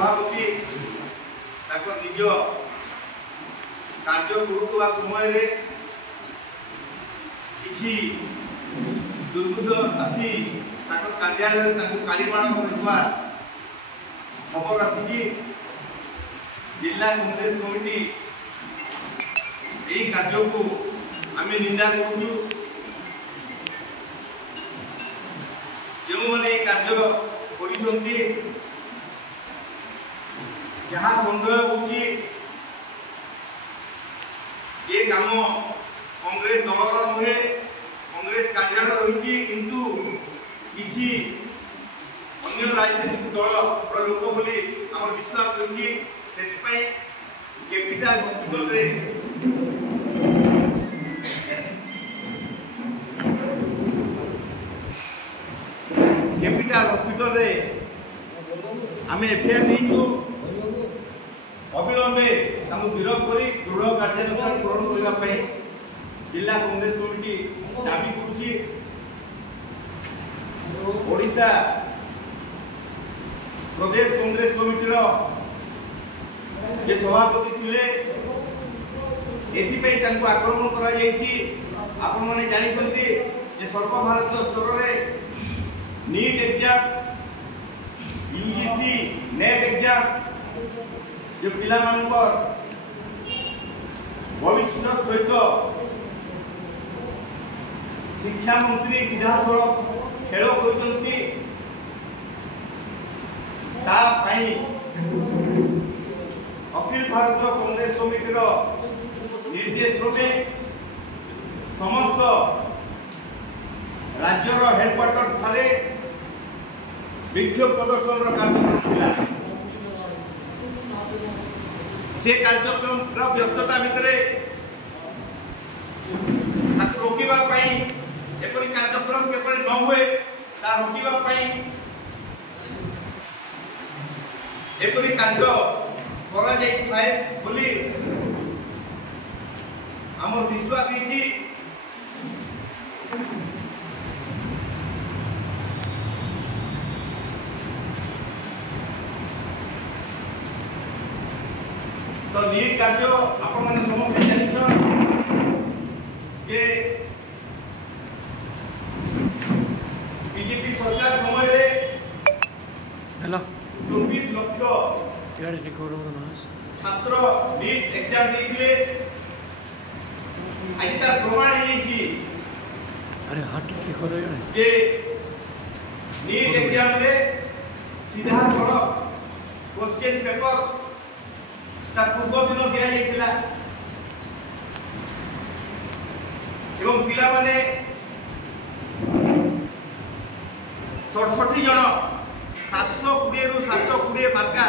सभापति निज कार्य करुवा समय किसी दुर्बुद्ध आसी कार्यालय कालीबाण कर खबर आसी जिला कांग्रेस कमिटी यही कार्य को आम निंदा करूँ जो मैंने कार्य कर जहाँ सन्देह हो काम कांग्रेस दलर नुहे कांग्रेस कार्यालय रही किंतु किसी अन्य राजनीतिक दल लोक बोली आम विश्वास रही कैपिटल हॉस्पिटल रे आम एफआईआर देचु अविलंबे विरोध कर दृढ़ कार्यानुष्ठान ग्रहण करने जिला कांग्रेस कमिटी दाबी करुच्ची। ओडिशा प्रदेश कांग्रेस कमिटी जे सभापति थे एथि आक्रमण करा आपण मैंने जानते सर्वभारतीय स्तर में NEET exam UGC NET exam जो पिला भविष्य सहित शिक्षा मंत्री सीधा सड़क खेल अखिल भारत कांग्रेस कमिटी निर्देश क्रमे समस्त राज्यर हेडक्वार्टर ठारे विक्षोभ प्रदर्शन कार्यक्रम से कार्यक्रम व्यस्तता भितर रोकवाई एपरी कार्यक्रम केपरी न हुए रोकवाई एपरी कार्य बोली आम विश्वास तो नीट कार्य आपण मैंने समस्त जानते जे बीजेपी सरकार समय 24 लाख छात्र नीट एग्जाम देते आज तार प्रमाण जे नीट एग्जाम रे सीधा सड़क क्वेश्चन पेपर पूर्व दिन दि जाता पिला माने 67 जन 720 रु 720 मार्का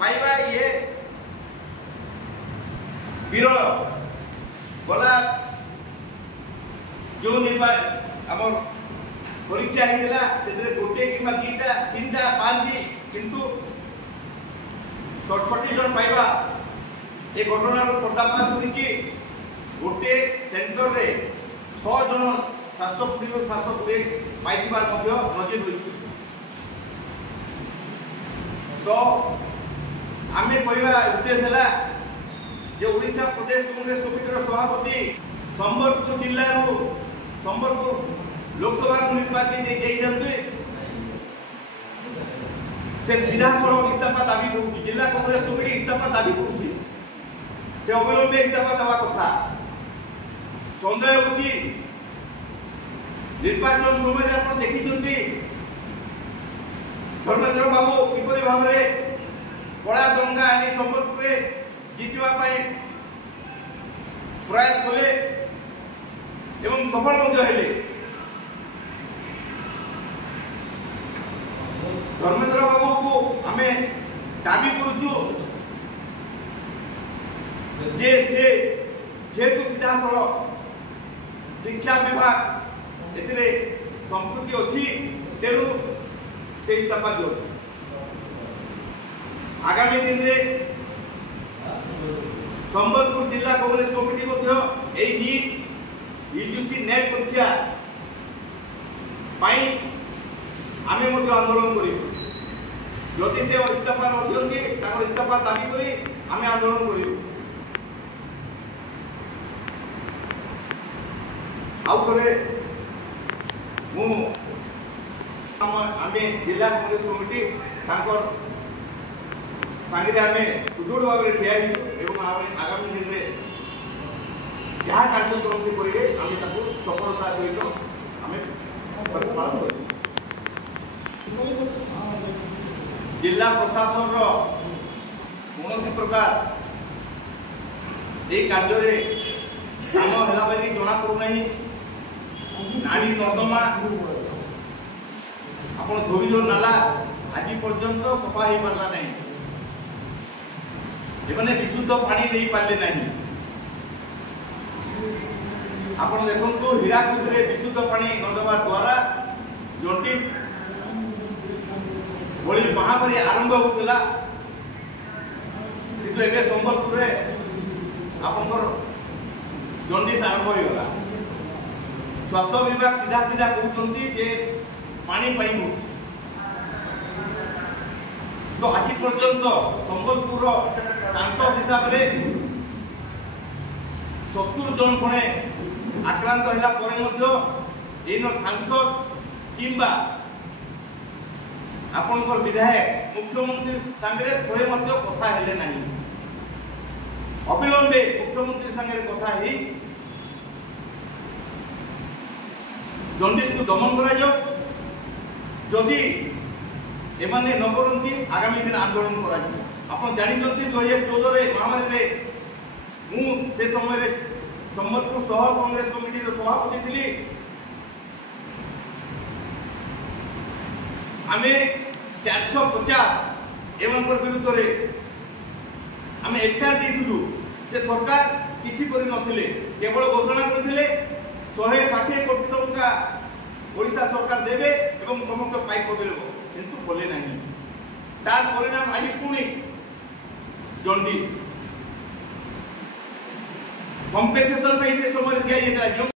पाइबा ये विरल गला जो आम परीक्षा होता से गोटे कि दुईटा तीन पाँच किंतु 67 जन पाइबा ये घटना पर्दाफाश कर गोटे सेंटर रे 6 जन 720 रु 720 पाइबार नजर रही तो आम कहवा उद्देश्य है जे ओडिशा प्रदेश कांग्रेस कमिटी सभापति संबलपुर जिल्ला संबलपुर लोकसभा निर्वाचित से सीधा सड़क इस्तीफा दाबी कर जिला कांग्रेस कमिटी इस्तीफा दाबी कर अविलंबे इस्तीफा देवा कथा सन्देह हो निर्वाचन समय आप देखते धर्मेंद्र बाबू किपरि भाव में कला दंगा आनी संबलपुर जीतवाई प्रयास कले एवं सफल हेले धर्मेंद्र बाबू को आम दाबी करुचु जे से जेहेतु सीधा सड़क शिक्षा विभाग ए संस्कृति अच्छी तेणु से इस्तीफा दियो आगामी दिन में संबलपुर जिला Congress committee NEET UGC NET परीक्षा आंदोलन कर जदि से इस्तीफा न दियंती ताकर इस्तीफा दाबी करी आमे आंदोलन करिबु। आउ थोड़े मु आमे जिला कांग्रेस कमिटी ताकर सांगे आमे सुदृढ़ भाव में ठिया एवं आगामी दिन में जहाँ कार्यक्रम से करेंगे आम सफलता सहित आम पालन कर। जिला प्रशासन कौन प्रकार ये कार्य काम है जना पड़ूना नाली नर्दमा आप धोबीजोर नाला आज पर्यंत सफा हो पारा ना एमाने विशुद्ध पानी दे पारे ना। आप देखो हीराकुद में विशुद्ध पानी न देवा द्वारा जॉन्डिस भली महामारी आरंभ होता किंतु एबे संबलपुर आपंकर जॉन्डिस आरंभ होगा। स्वास्थ्य विभाग सीधा सीधा कहते जे पानी पाई हो तो आज पर्यंत संबलपुर सांसद हिसाब से 70 जन खणे आक्रांत होला परे मध्य एनो सांसद किंबा आपनकर विधायक मुख्यमंत्री संगे थोड़े मध्य कथा हेले नहीं। अविलंबे मुख्यमंत्री संगे कथा ही जॉन्डिस को दमन करा जाओ। जदि एमाने न करती आगामी दिन आंदोलन करा जाओ। आप जानते 2014 महामारी से समय संबलपुर शहर कांग्रेस कमिटी सभापति थी। आमे 450 एवं विरुद्ध आम एफआईआर देलु। से सरकार किसी कर नथिले केवल घोषणा करथिले 160 कोटी टंका ओडिशा सरकार देवे एवं समस्त पाइप बदलेब किंतु बोले नहीं। तार परिणाम आज पुणी जॉन्डिस कंपेसेशन से समय दिया